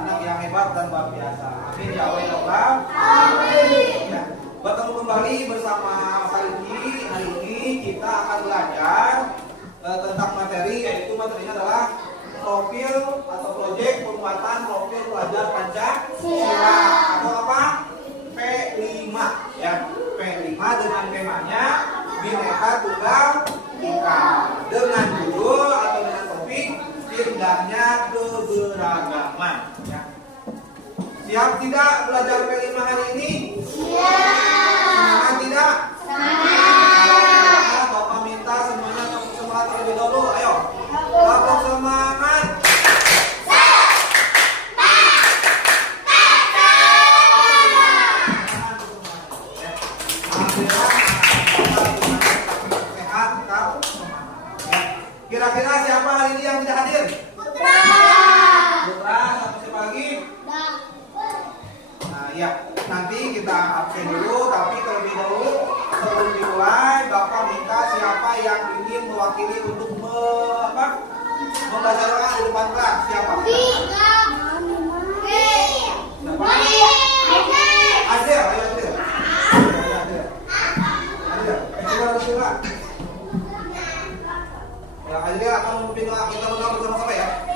anak yang hebat dan luar biasa. Amin ya Allah ya Allah. Amin. Ya. Bertemu kembali bersama Mas Aliki. Hari ini kita akan belajar tentang materi, yaitu materinya adalah profil atau proyek penguatan profil pelajar Pancasila atau apa? P5 ya. P5 dengan temanya Bhinneka Tunggal Ika, dengan judul atau dengan topik indahnya keberagaman ya. Siap tidak belajar P5 hari ini? Siap. Semangat tidak? Semangat. Bapak minta semuanya tepuk semangat terlebih dahulu. Ayo. Tepuk semangat. Kira-kira siapa hari ini yang tidak hadir? Putra. Sama siapa lagi? Nah ya, nanti kita absen dulu. Tapi terlebih dahulu sebelum dimulai, Bapak minta siapa yang ingin mewakili untuk membaca doa di depan kelas. Siapa? Siapa? Adel, ayo Adel. Adel. Ya, Adel akan memimpin doa. Kita berdoa bersama-sama ya.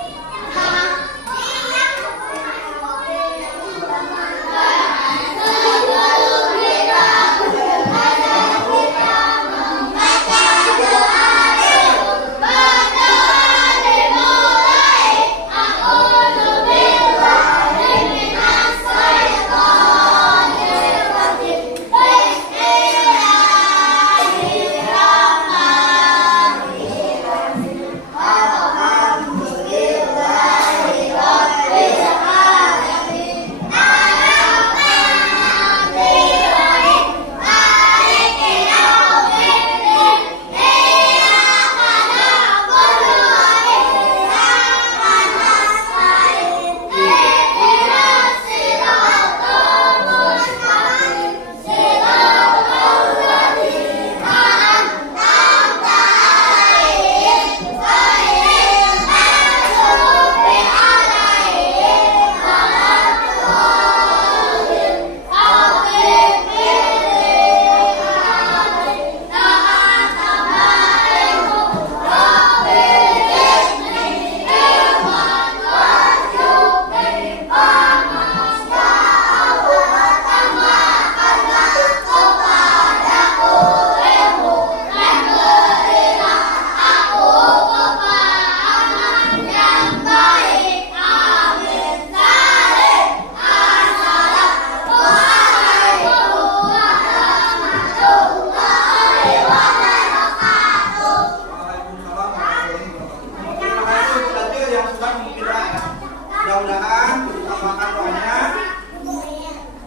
Mudah-mudahan tambahkan doanya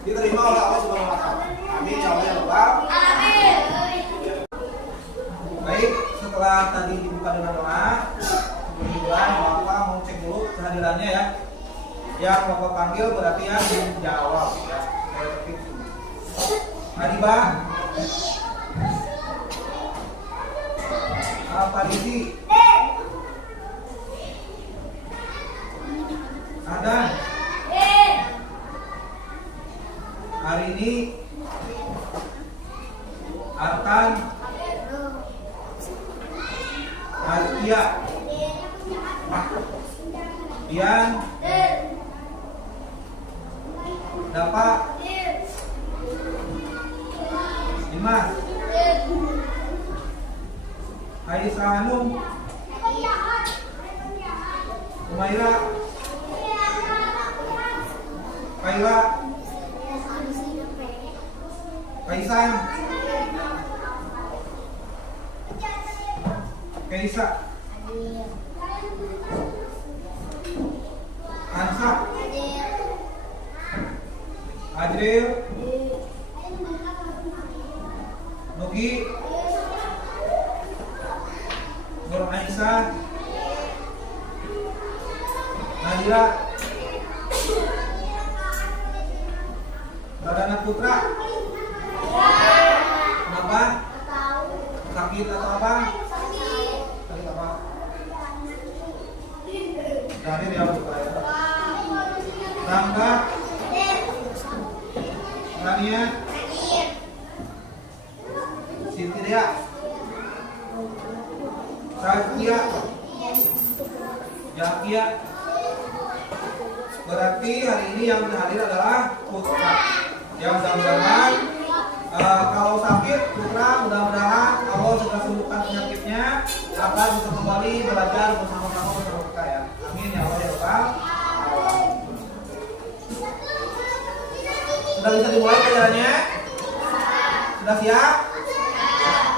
diterima oleh Allah Subhanahu wa Ta'ala. Amin ya Allah ya Rabbal. Amin. Baik, setelah tadi dibuka dengan doa, kemudian Bapak mau cek dulu kehadirannya ya. Yang Bapak panggil berarti yang menjawab ya. Saya ketik sini. Adibah. Apa isi? Ada. Hari ini Artan, Azkia, Dian, Dapat, Dimas, Aisyah Hanum, Umaira, Kaila, Kaisan, Kaisa, Hansa, Adril, Nugi, Nur Aisyah, Nadira, Radana Putra. Kenapa? Sakit atau apa? Sakit apa? Hadir ya Putra ya. Rangga, Rania, Cynthia, Zakia, Jakia. Berarti hari ini yang hadir adalah Putra. Yang mudah-mudahan kalau sakit Putra, mudah-mudahan Allah sudah sembuhkan penyakitnya, akan bisa kembali belajar bersama-sama bersama kita ya. Amin ya Allah ya Rabbal Alamin. Sudah bisa dimulai pelajarannya? Sudah siap?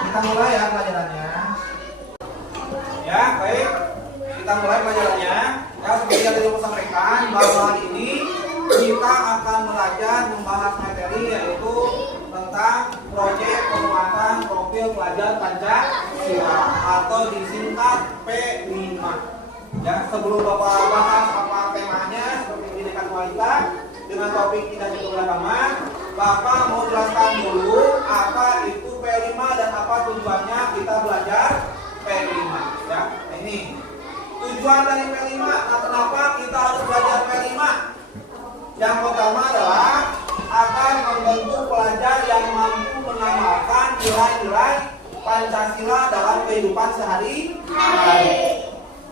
Kita mulai ya pelajarannya. Ya, baik. Kita mulai pelajarannya. Ya, seperti yang tadi saya sampaikan bahwa hari ini kita akan belajar membahas materi yaitu tentang proyek penguatan profil pelajar Pancasila atau disingkat P5. Ya, sebelum Bapak bahas apa temanya seperti pendidikan wanita dengan topik tidak keberagaman, Bapak mau jelaskan dulu apa itu P5 dan apa tujuannya kita belajar P5. Ya, ini tujuan dari P5. Nah, kenapa kita harus belajar P5? Yang pertama adalah akan membentuk pelajar yang mampu mengamalkan nilai-nilai Pancasila dalam kehidupan sehari-hari.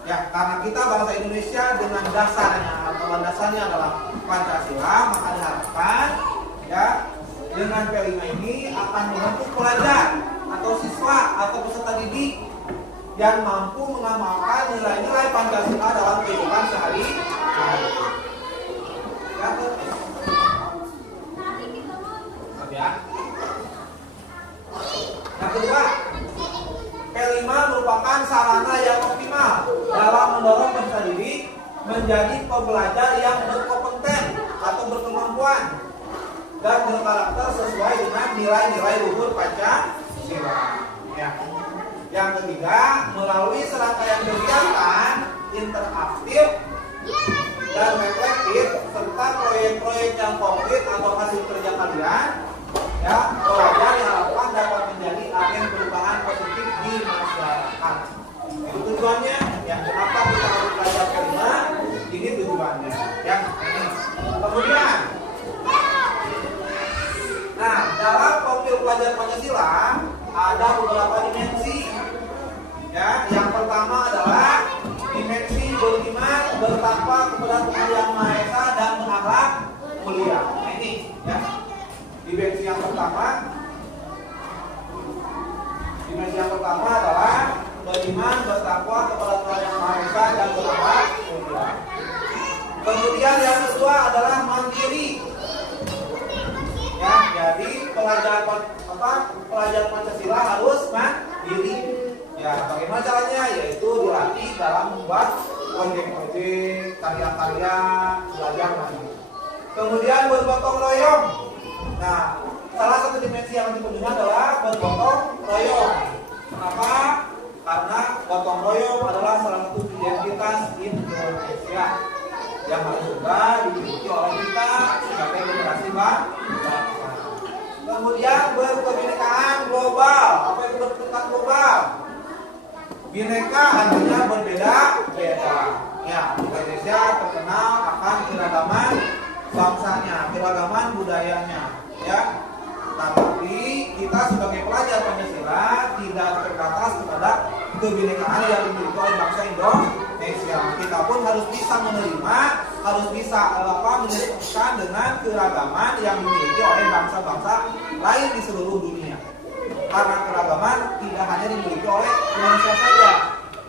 Ya, karena kita bangsa Indonesia dengan dasarnya atau landasannya adalah Pancasila, maka diharapkan ya dengan P5 ini akan membentuk pelajar atau siswa atau peserta didik yang mampu mengamalkan nilai-nilai Pancasila dalam kehidupan sehari-hari. Ya. Yang kedua, P5 merupakan sarana yang optimal dalam mendorong peserta didik menjadi pembelajar yang berkompeten atau berkemampuan dan berkarakter sesuai dengan nilai-nilai luhur Pancasila. Ya. Yang ketiga, melalui serangkaian kegiatan interaktif dan reflektif serta proyek-proyek yang konkret atau hasil kerja kalian, ya, pelajar diharapkan dapat menjadi agen perubahan positif di masyarakat. Itu tujuannya. Ya, kenapa kita harus belajar P5? Ini tujuannya. Ya, ini. Kemudian, nah, dalam profil pelajar Pancasila ada beberapa dimensi. Ya, yang pertama adalah dimensi beriman, bertakwa kepada Tuhan Yang Maha Esa dan berakhlak mulia. Nah, ini ya. Dimensi yang pertama adalah beriman, bertakwa kepada Tuhan Yang Maha Esa dan berakhlak mulia. Kemudian yang kedua adalah mandiri. Ya, jadi pelajar Pancasila harus mandiri. Ya, bagaimana caranya? Yaitu dilatih dalam membuat proyek-proyek, karya-karya, belajar mandiri. Kemudian bergotong royong. Nah, salah satu dimensi yang disebutnya adalah bergotong royong. Kenapa? Karena gotong royong adalah salah satu identitas Indonesia yang harus juga dimiliki oleh kita sebagai generasi bangsa. Kemudian berkebinekaan global. Apa itu berkebinekaan global? Bineka artinya berbeda-beda. Ya, Indonesia terkenal akan keragaman bangsanya, keragaman budayanya. Ya, tapi kita sebagai pelajar Pancasila tidak terbatas kepada kebinekaan yang dimiliki oleh bangsa Indonesia. Kita pun harus bisa menerima, harus bisa menyesuaikan dengan keragaman yang dimiliki oleh bangsa-bangsa lain di seluruh dunia. Karena keragaman tidak hanya dimiliki oleh Indonesia saja,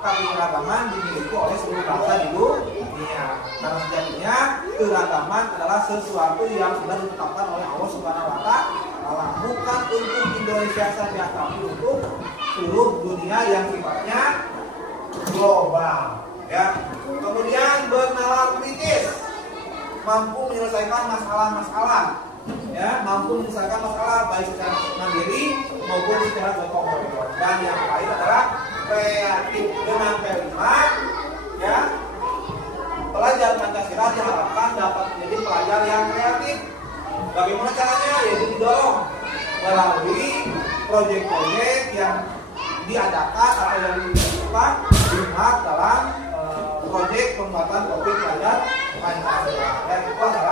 tapi keragaman dimiliki oleh seluruh bangsa di dunia. Karena sejatinya keragaman adalah sesuatu yang sudah ditetapkan oleh Allah Subhanahu wa Ta'ala, bukan untuk Indonesia saja, tapi untuk seluruh dunia yang sifatnya global. Ya. Kemudian bernalar kritis, mampu menyelesaikan masalah-masalah. Ya, mampu menyelesaikan masalah baik secara mandiri maupun secara gotong royong. Dan yang lain adalah kreatif. Dengan P5, ya, pelajar Pancasila diharapkan dapat menjadi pelajar yang kreatif. Bagaimana caranya? Yaitu didorong melalui proyek-proyek yang diadakan atau yang dilakukan dalam proyek pembuatan topik pelajar Pancasila. Dan itu adalah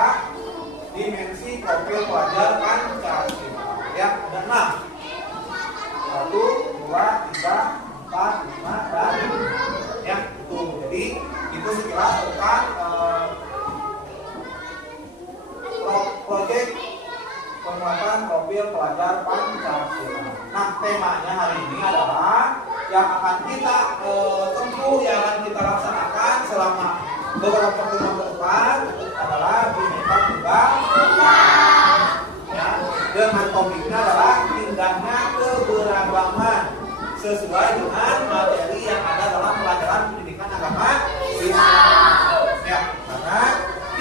penguatan profil pelajar Pancasila. Nah, temanya hari ini adalah yang akan kita tempuh, yang akan kita laksanakan selama beberapa pertemuan ke depan adalah Bhinneka Tunggal Ika. Ya, dengan topiknya adalah indahnya keberagaman sesuai dengan materi yang ada dalam pelajaran pendidikan agama Islam. Ya, karena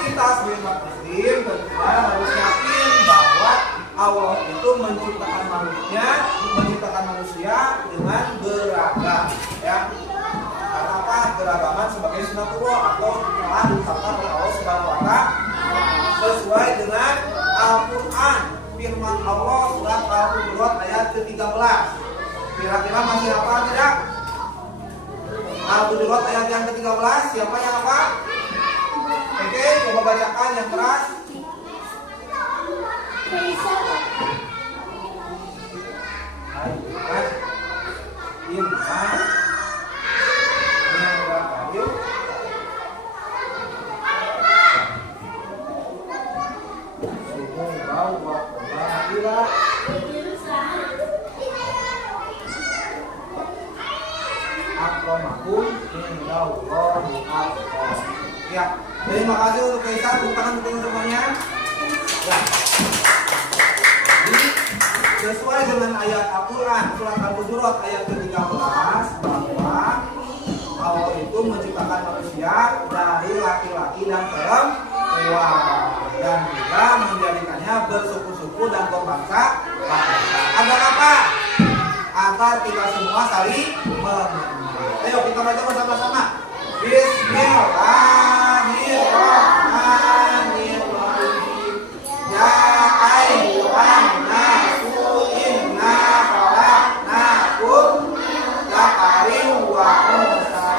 kita sebagai umat Muslim tentunya harus yakin bahwa Allah itu menciptakan manusia dengan beragam. Ya, karena apa? Beragaman sebagai sunatullah atau telah ditetapkan oleh Allah Subhanahu wa Ta'ala sesuai dengan Al-Quran. Firman Allah surat Al-Hujurat ayat ke-13. Kira-kira masih hafal tidak? Al-Hujurat ayat yang ke-13. Siapa yang hafal? Oke, coba bacakan yang keras. Ya, terima kasih untuk Kaisar, tepuk tangan untuk semuanya. Ya. Jadi, sesuai dengan ayat Al-Quran surat Al-Hujurat ayat ke-13 bahwa Allah itu menciptakan manusia dari laki-laki dan perempuan dan juga menjadikannya bersuku-suku dan berbangsa. Agar apa? Agar kita semua saling mengenal. Ayo kita baca bersama-sama. Bismillahirrahmanirrahim. Ya ayyuhan nasu inna khalaqnakum min dzakarin wa unsa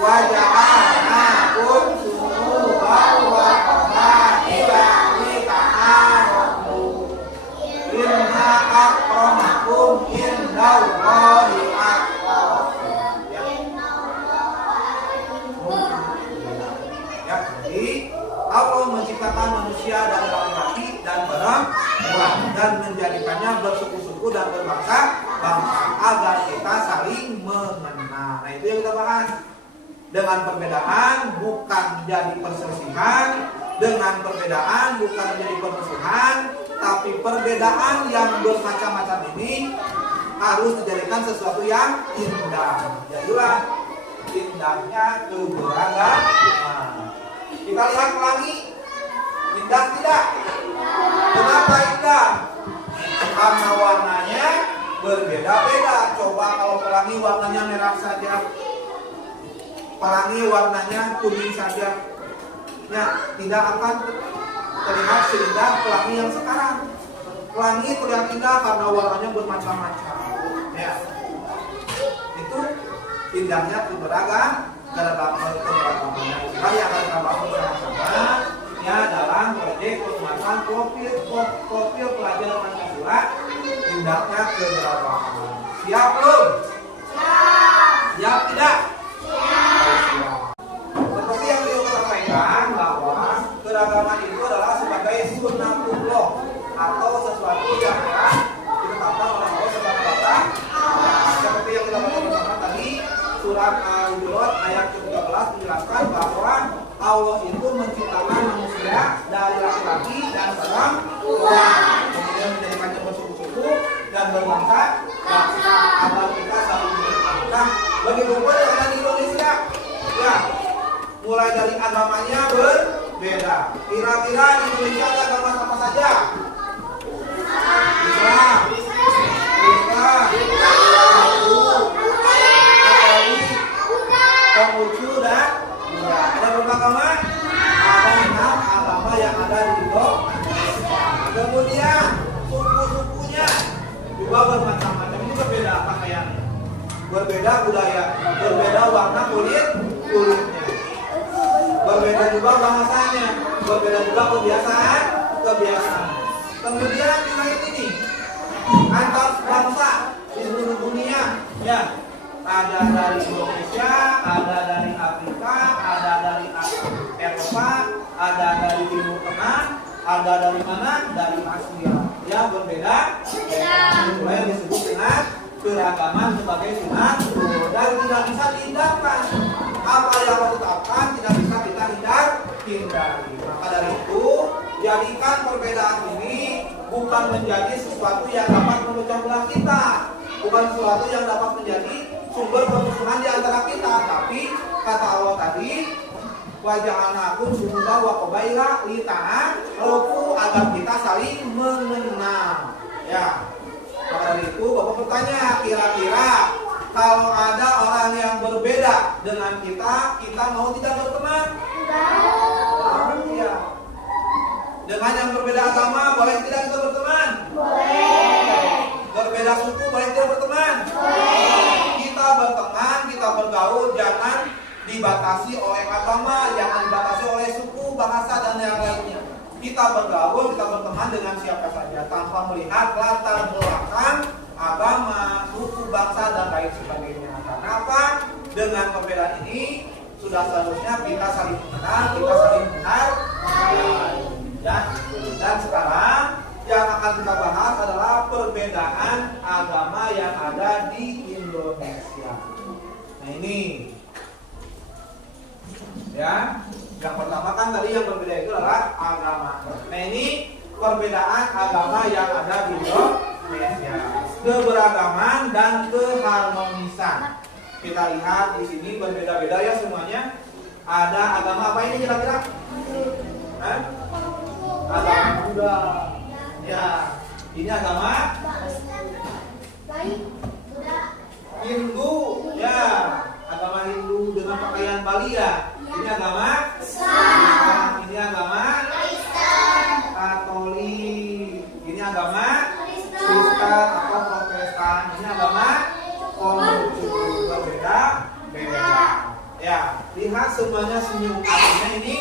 wa ja'alnakum syu'uban wa qabaila lita'arafu. Inna akramakum indallahi atqakum. Allah menciptakan manusia dari laki-laki dan perempuan dan menjadikannya bersuku-suku dan berbangsa agar kita saling mengenal. Nah, itu yang kita bahas. Dengan perbedaan bukan menjadi perselisihan, dengan perbedaan bukan menjadi permusuhan, tapi perbedaan yang bermacam-macam ini harus dijadikan sesuatu yang indah. Jadilah indahnya keberagaman. Kita lihat pelangi, indah tidak? Kenapa indah? Karena warnanya berbeda-beda. Coba kalau pelangi warnanya merah saja, pelangi warnanya kuning saja, ya tidak akan terlihat seindah pelangi yang sekarang. Pelangi terlihat indah karena warnanya bermacam-macam. Ya, itu indahnya keberagaman. Keberagamannya kita yang akan kita bahas bersama-sama ya dalam proyek penguatan profil pelajar Pancasila indahnya keberagaman. Siap belum? Siap tidak? Siap. Seperti yang beliau sampaikan bahwa keragaman itu adalah sebagai sunatullah atau sesuatu yang ditetapkan oleh Allah Subhanahu wa Ta'ala. Seperti yang kita baca bersama tadi surat Al-Hujurat ayat ke-13 menjelaskan bahwa Allah itu menciptakan manusia dari laki-laki dan perempuan, kemudian menjadikannya bersuku-suku dan berbangsa agar kita saling mengenal. Nah, begitu pun dengan Indonesia, ya, mulai dari agamanya berbeda. Kira-kira di Indonesia ada agama apa saja? Islam, Konghucu dan Buddha. Ada berapa agama? Ada 6 agama yang ada di Indonesia. Kemudian suku-sukunya juga bermacam-macam. Ini berbeda pakaiannya, berbeda budaya, berbeda warna kulitnya, berbeda juga bahasanya, berbeda juga kebiasaan. Kemudian di lain ini antar bangsa di seluruh dunia, ya. Ada dari Indonesia, ada dari Afrika, ada dari Eropa, ada dari Timur Tengah, ada dari mana? Dari Asia. ada berbeda. Itulah yang disebut dengan keragaman sebagai sunat dan tidak bisa dihindarkan. Apa yang Allah tetapkan tidak bisa kita hindari. Maka dari itu, jadikan perbedaan ini bukan menjadi sesuatu yang dapat memecah belah kita, bukan sesuatu yang dapat menjadi sumber permusuhan di antara kita. Tapi kata Allah tadi, waja'alnakum syuhudan wa qabaila lita'arafu, agar kita saling mengenal. Ya. Maka dari itu Bapak bertanya, kira-kira kalau ada orang yang berbeda dengan kita mau tidak berteman? Iya. Dengan yang berbeda agama boleh tidak kita berteman? Boleh. Berbeda suku boleh tidak berteman? Boleh. Kita berteman, kita bergaul, jangan dibatasi oleh agama, jangan dibatasi oleh suku, bahasa dan yang lainnya. Kita bergaul, kita berteman dengan siapa saja tanpa melihat latar belakang agama, suku, bangsa dan lain sebagainya. Karena apa? Dengan perbedaan ini sudah seharusnya kita saling mengenal, kita saling menghargai. Dan sekarang yang akan kita bahas adalah perbedaan agama yang ada di Indonesia. Nah ini, ya, yang pertama kan tadi yang berbeda itu adalah agama. Nah ini perbedaan agama yang ada di Indonesia, keberagaman dan keharmonisan. Kita lihat di sini berbeda-beda ya semuanya. Ada agama apa ini kira-kira? Agama Buddha. Ya, ini agama Hindu. Ya, agama Hindu dengan pakaian Bali ya. Ini agama Islam. Ini agama Katolik. Ini agama Kristen atau Protestan. Ini agama Konghucu. Berbeda-beda. Ya, lihat semuanya senyum. Artinya ini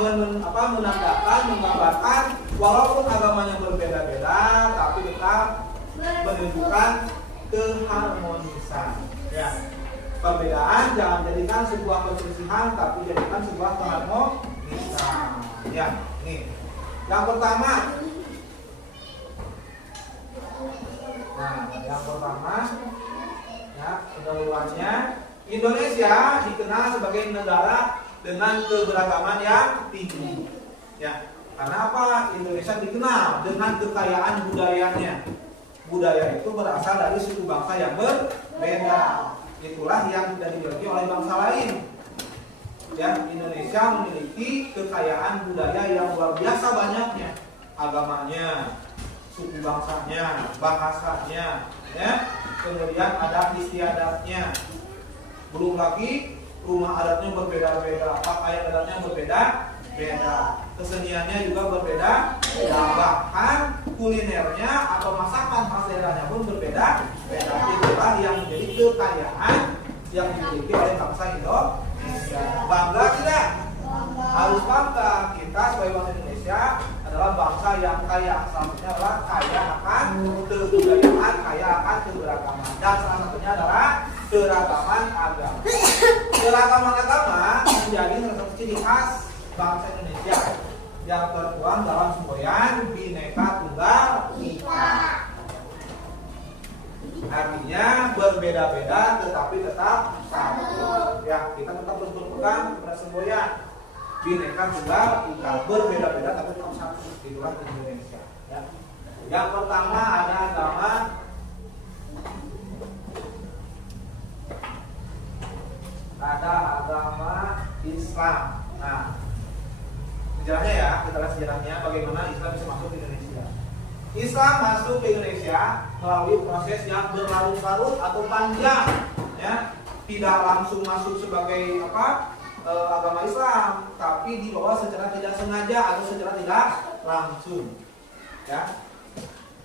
menandakan, menggambarkan walaupun agamanya berbeda-beda, tapi tetap menunjukkan keharmonisan. Ya, perbedaan jangan jadikan sebuah perselisihan, tapi jadikan sebuah keharmonisan. Ya, ini yang pertama. Nah, yang pertama, ya, pendahuluannya, Indonesia dikenal sebagai negara dengan keberagaman yang tinggi. Ya, karena apa? Indonesia dikenal dengan kekayaan budayanya. Budaya itu berasal dari suku bangsa yang berbeda. Itulah yang tidak dimiliki oleh bangsa lain. Ya, Indonesia memiliki kekayaan budaya yang luar biasa banyaknya. Agamanya, suku bangsanya, bahasanya, ya. Kemudian adat istiadatnya. Belum lagi rumah adatnya berbeda-beda, pakaian adatnya berbeda-beda, keseniannya juga berbeda-beda, bahkan kulinernya atau masakan khas daerahnya pun berbeda-beda. Itulah yang menjadi kekayaan yang dimiliki oleh bangsa Indonesia. Bangga tidak? Harus bangga. Kita sebagai bangsa Indonesia adalah bangsa yang kaya. Salah adalah kaya akan kebudayaan, kaya akan keberagaman. Dan salah satunya adalah keragaman agama. Keragaman agama menjadi salah satu ciri khas bangsa Indonesia yang tertuang dalam semboyan Bhinneka Tunggal Ika. Artinya berbeda-beda tetapi tetap satu. Ya, kita tetap berpegang kepada semboyan Bhinneka Tunggal Ika, berbeda-beda tapi tetap satu. Itulah Indonesia. Ya. Yang pertama ada agama Islam. Nah, sejarahnya ya, kita lihat sejarahnya bagaimana Islam bisa masuk ke Indonesia. Islam masuk ke Indonesia melalui proses yang berlarut-larut atau panjang, ya. Tidak langsung masuk sebagai agama Islam, tapi dibawa secara tidak sengaja atau secara tidak langsung, ya.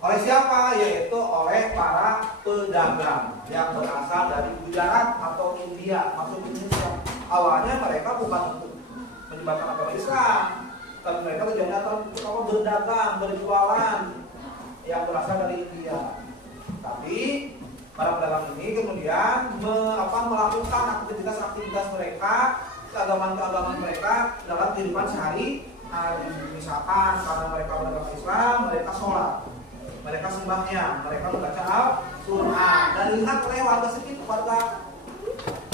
Oleh siapa? Yaitu oleh para pedagang yang berasal dari Gujarat atau India masuk ke Indonesia. Awalnya mereka bukan untuk menyebarkan agama Islam, tapi mereka tujuannya untuk berdagang, berjualan yang berasal dari India. Tapi para pedagang ini kemudian melakukan aktivitas mereka, keagamaan mereka dalam kehidupan sehari-hari. Misalkan karena mereka beragama Islam, mereka sholat. mereka sembahyang, mereka membaca Al-Quran. Dan dilihat oleh warga sekitar,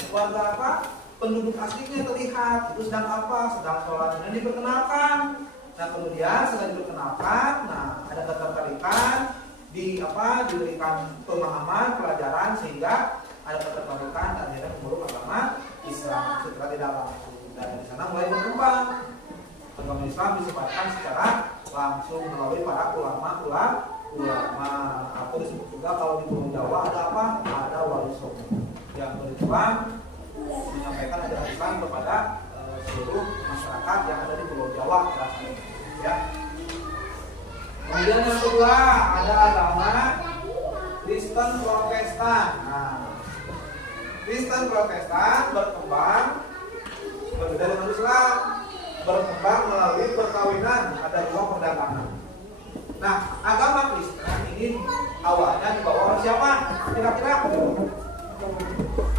warga apa? Penduduk aslinya terlihat itu sedang apa? Sedang sholat dan diperkenalkan. Nah kemudian setelah diperkenalkan, nah ada ketertarikan diberikan pemahaman, pelajaran sehingga ada ketertarikan dan akhirnya memeluk agama Islam setelah tidak langsung. Dan di sana mulai berkembang agama Islam disebarkan secara langsung melalui para ulama. Atau disebut juga kalau di Pulau Jawa ada apa? Ada wali songo yang berjuang menyampaikan ajaran Islam kepada seluruh masyarakat yang ada di Pulau Jawa, ya. Kemudian yang kedua ada agama Kristen Protestan. Nah, Kristen Protestan berkembang berbeda dengan Islam, berkembang melalui perkawinan, ada dua perdagangan. Nah, agama Kristen ini awalnya dibawa oleh siapa? Kira-kira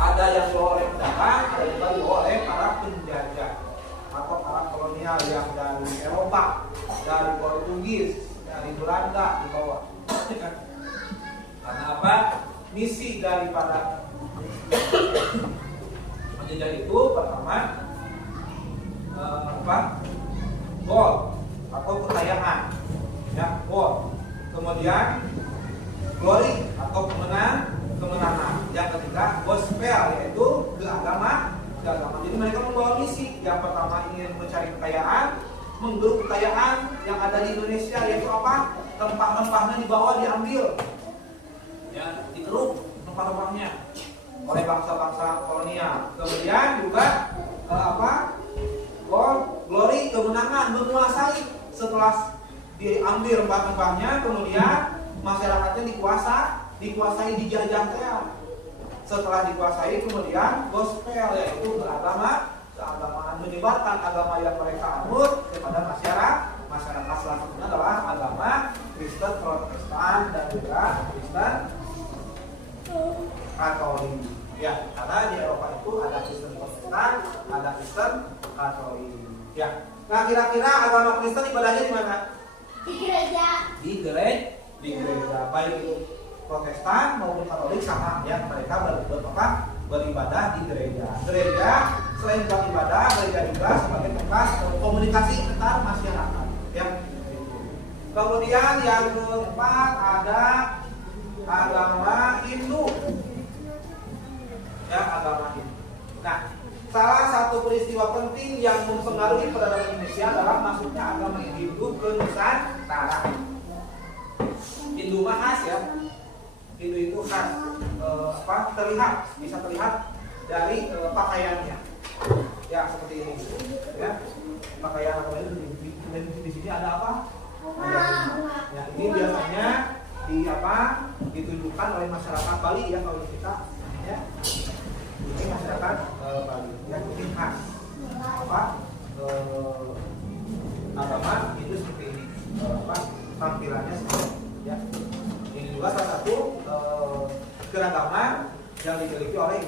ada yang dibawa oleh pedagang, ada juga dibawa oleh para penjajah atau para kolonial yang dari Eropa, dari Portugis, dari Belanda dibawa. Karena apa? Misi daripada penjajah itu pertama gold atau kekayaan, ya, gold. Kemudian glory atau kemenangan. Yang ketiga gospel, yaitu ke agama. Jadi mereka membawa misi. Yang pertama ingin mencari kekayaan, menggeruk kekayaan yang ada di Indonesia, yaitu apa? Rempah-rempahnya dibawa, diambil, ya, dikeruk rempah-rempahnya oleh bangsa-bangsa kolonial. Kemudian juga glory, kemenangan, menguasai. Setelah diambil rempah-rempahnya, kemudian masyarakatnya dikuasai, dijajah. Setelah dikuasai, kemudian gospel, yaitu keagamaan, menyebarkan agama yang mereka anut kepada masyarakat. Salah satunya adalah agama Kristen Protestan dan juga Kristen Katolik. Ya, karena di Eropa itu ada Kristen Protestan, ada Kristen Katolik. Ya. Nah, kira-kira agama Kristen ibadahnya di mana? Di gereja. Di gereja. Baik itu Protestan maupun Katolik sama, ya, mereka beribadah di gereja. Gereja selain tempat ibadah, gereja juga sebagai tempat komunikasi antar masyarakat, ya. Kemudian yang keempat ada agama Hindu, ya, agama Hindu. Nah, salah satu peristiwa penting yang mempengaruhi peradaban Indonesia adalah masuknya agama Hindu ke Nusantara. Hindu mah khas, ya. Hindu itu khas, bisa terlihat dari pakaiannya, ya, seperti ini, ya. Pakaian apa itu di sini ada apa? Ya, ini biasanya ditunjukkan oleh masyarakat Bali, ya, kalau kita, ya. Ini masyarakat Bali, ya, ini khas agama itu seperti ini, tampilannya seperti ini, ya. Ini juga salah satu keragaman yang dimiliki oleh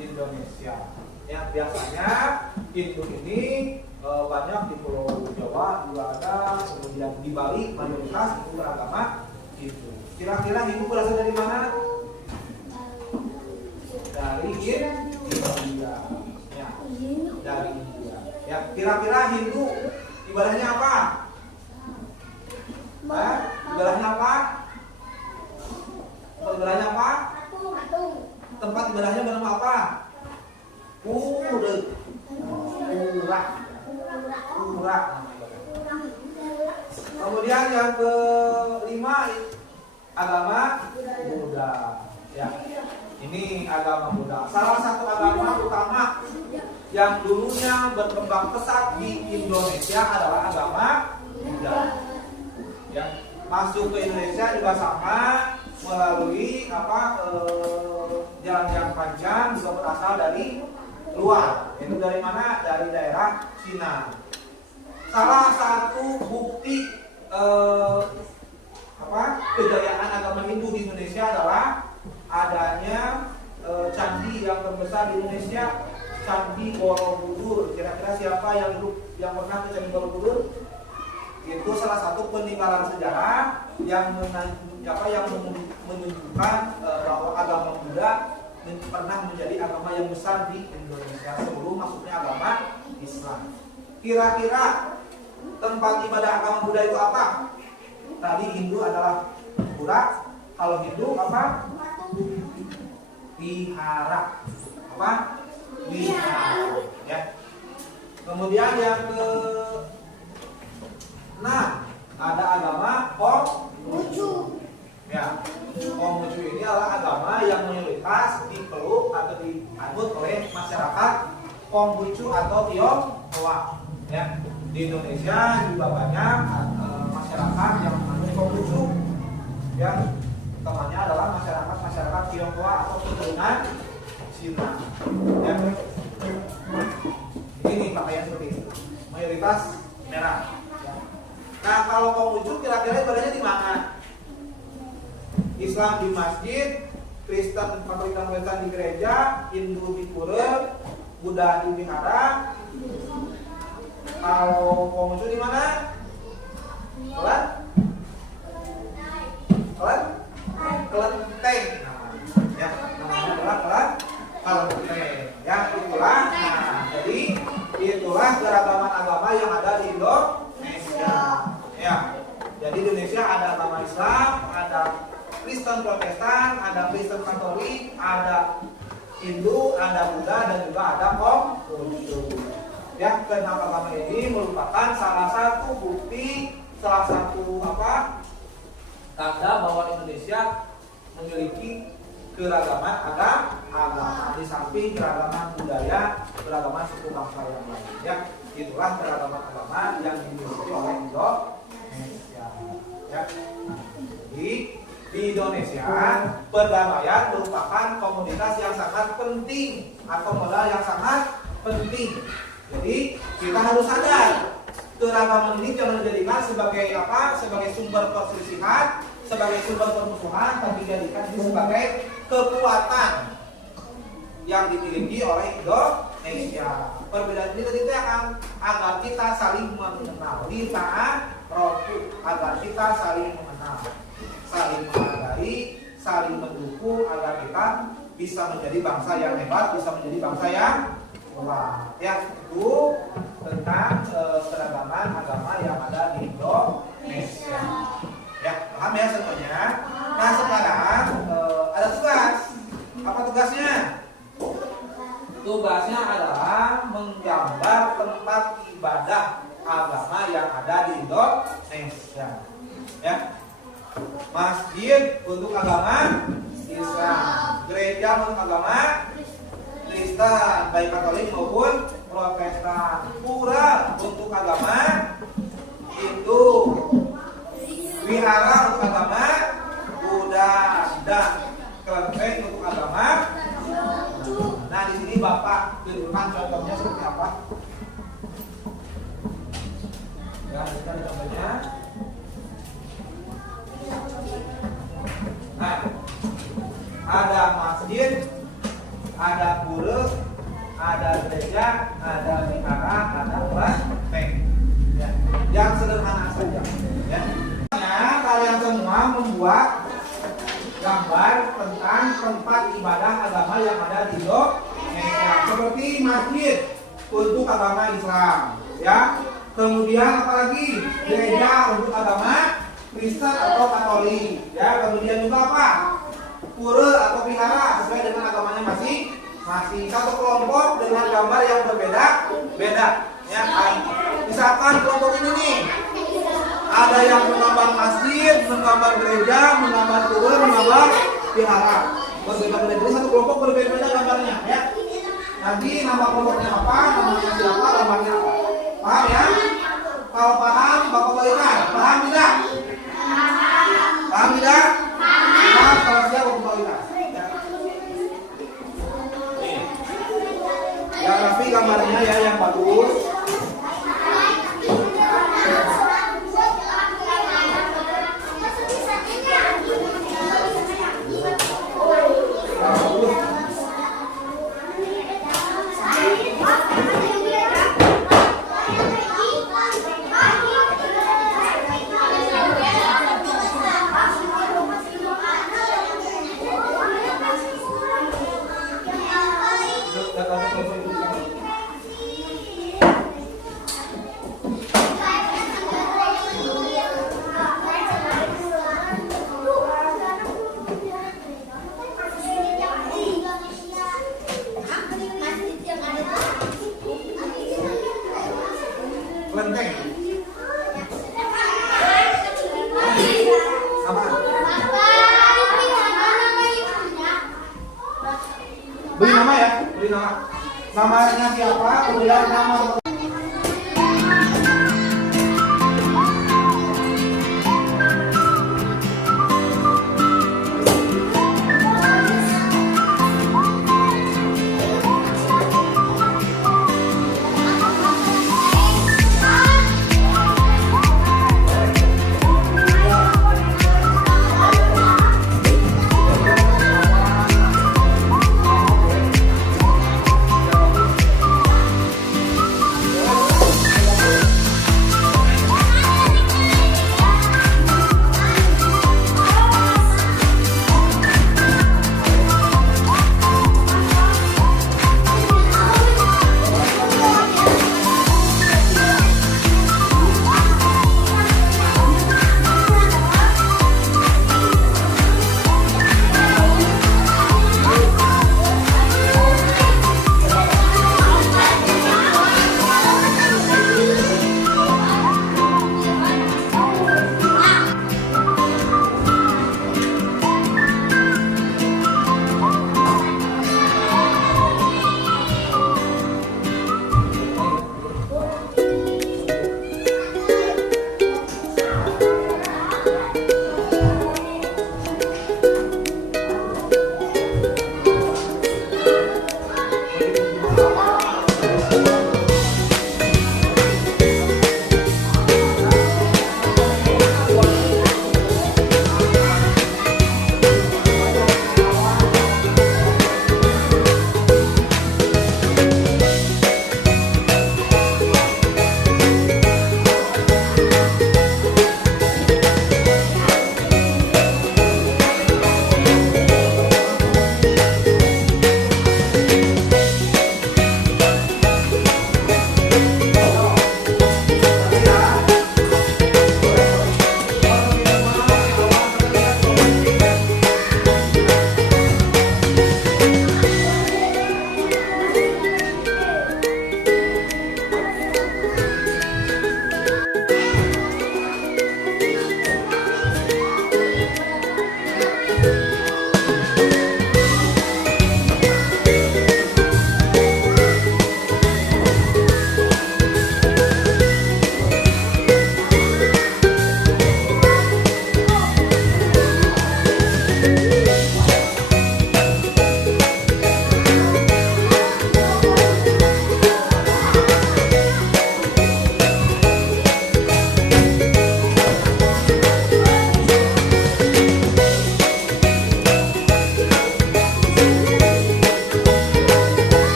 Indonesia. Ya, biasanya Hindu ini banyak di Pulau Jawa juga ada, kemudian di Bali mayoritas itu beragama Hindu. Kira-kira Hindu berasal dari mana? Dari India. Ya, dari India. Ya, kira-kira Hindu ibadahnya apa? Ibadahnya apa? Ibadahnya apa? Tempat ibadahnya bernama apa? Pura. Kemudian yang kelima agama Buddha. Ya, ini agama Buddha. Salah satu agama utama yang dulunya berkembang pesat di Indonesia adalah agama Buddha. Ya, masuk ke Indonesia juga sama melalui jalan yang panjang, juga berasal dari luar. Itu dari mana? Dari daerah Cina. Salah satu bukti kejayaan agama Hindu di Indonesia adalah adanya candi yang terbesar di Indonesia, Candi Borobudur. Kira-kira siapa yang pernah ke Candi Borobudur? Itu salah satu peninggalan sejarah yang menunjukkan bahwa agama Buddha pernah menjadi agama yang besar di Indonesia sebelum masuknya agama Islam. Kira-kira tempat ibadah agama Buddha itu apa? Tadi Hindu adalah pura. Kalau Hindu apa? Wihara. Apa? Wihara. Ya. Kemudian yang ke-6 ada agama Konghucu. Ya, Konghucu ini adalah agama yang mayoritas dipeluk atau dianut oleh masyarakat Konghucu atau Tionghoa. Ya, di Indonesia juga banyak masyarakat yang menganut Konghucu. Ya, temannya adalah masyarakat Tionghoa atau keturunan Cina. Ya. Ini pakaian seperti ini, mayoritas merah. Ya. Nah, kalau Konghucu kira-kira ibadahnya di mana? Islam di masjid, Kristen Protestan di gereja, Hindu di pura, Buddha di wihara. Kalau Konghucu di mana? Kelenteng. Nah, ya, namanya adalah kelenteng. Ya, itulah. Nah, jadi itulah keragaman agama yang ada di Indonesia. Ya, jadi di Indonesia ada agama Islam, ada Kristen Protestan, ada Kristen Katolik, ada Hindu, ada Buddha, dan juga ada Konghucu. Ya, keenam agama ini merupakan salah satu bukti, salah satu tanda bahwa Indonesia memiliki keragaman agama di samping keragaman budaya, keragaman suku bangsa yang lain. Ya, itulah keragaman agama yang dimiliki oleh Indonesia. Ya. Di Indonesia, perdamaian merupakan komunitas yang sangat penting atau modal yang sangat penting. Jadi kita harus sadar keragaman ini jangan dijadikan sebagai sebagai sumber perselisihan, sebagai sumber permusuhan, tapi dijadikan ini sebagai kekuatan yang dimiliki oleh Indonesia. Perbedaan ini tadi agar kita saling mengenal, agar kita saling mengenal, saling menghargai, saling mendukung agar kita bisa menjadi bangsa yang hebat, bisa menjadi bangsa yang kuat. Ya, itu tentang keragaman agama yang ada di Indonesia. Ya, paham ya semuanya? Nah, sekarang ada tugas. Apa tugasnya? Tugasnya adalah menggambar tempat ibadah agama yang ada di Indonesia. Ya. Masjid untuk agama Islam, gereja untuk agama Kristen, baik Katolik maupun Protestan, pura untuk agama Hindu, wihara untuk agama Buddha, dan kelenteng untuk agama. Nah, di sini Bapak tunjukkan contohnya seperti apa. Ya, ini ada contohnya. Nah, ada masjid, ada pura, ada gereja, ada wihara, ada kelenteng. Ya, yang sederhana saja. Ya. Nah, kalian semua membuat gambar tentang tempat ibadah agama yang ada di Indonesia, seperti masjid untuk agama Islam, ya. Kemudian apalagi gereja untuk agama Kristen atau Katolik, ya. Kemudian juga apa? Pura atau wihara sesuai dengan agamanya masing-masing. Satu kelompok dengan gambar yang berbeda-beda. Ya, misalkan kelompok ini nih, ada yang menggambar masjid, menggambar gereja, menggambar pura, menggambar wihara. Berbeda-beda. Jadi satu kelompok berbeda-beda gambarnya, ya. Nanti nama kelompoknya apa, namanya siapa, gambarnya apa. Paham ya? Kalau paham, Bapak balikan. Paham tidak? Paham tidak? Paham. Kalau siap, Bapak balikan. Ya, rapi gambarnya ya yang bagus. namanya siapa, kemudian nama.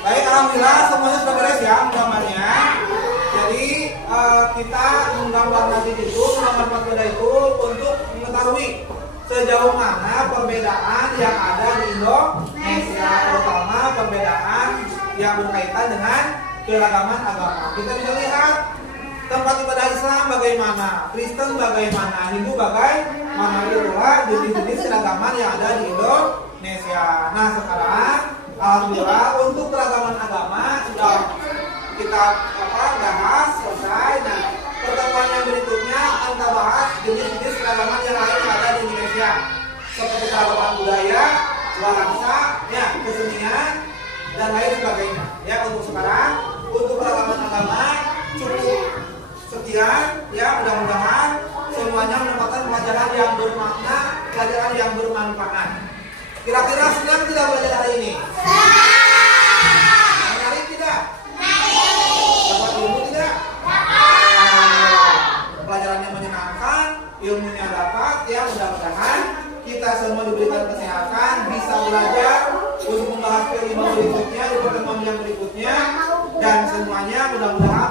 Baik, alhamdulillah semuanya sudah beres ya gambarnya. Jadi kita menggambar nanti itu, menggambar beda itu untuk mengetahui sejauh mana perbedaan yang ada di Indonesia, terutama perbedaan yang berkaitan dengan keragaman agama. Kita bisa lihat tempat ibadah Islam bagaimana, Kristen bagaimana, Hindu bagaimana, itulah jenis-jenis keragaman yang ada di Indonesia. Nah sekarang alhamdulillah untuk keragaman agama sudah kita bahas selesai. Nah pertemuan yang berikutnya akan kita bahas jenis-jenis keragaman yang lain yang ada di Indonesia seperti keragaman budaya, bahasa, ya kesenian dan lain sebagainya. Ya untuk sekarang untuk keragaman agama cukup sekian. Ya mudah-mudahan semuanya mendapatkan pelajaran yang bermakna, pelajaran yang bermanfaat. Kira-kira senang tidak belajar hari ini? Menarik tidak? Dapat ilmu tidak? kita semua diberikan kesehatan, bisa belajar untuk membahas P5 berikutnya di pertemuan yang berikutnya, dan semuanya mudah-mudahan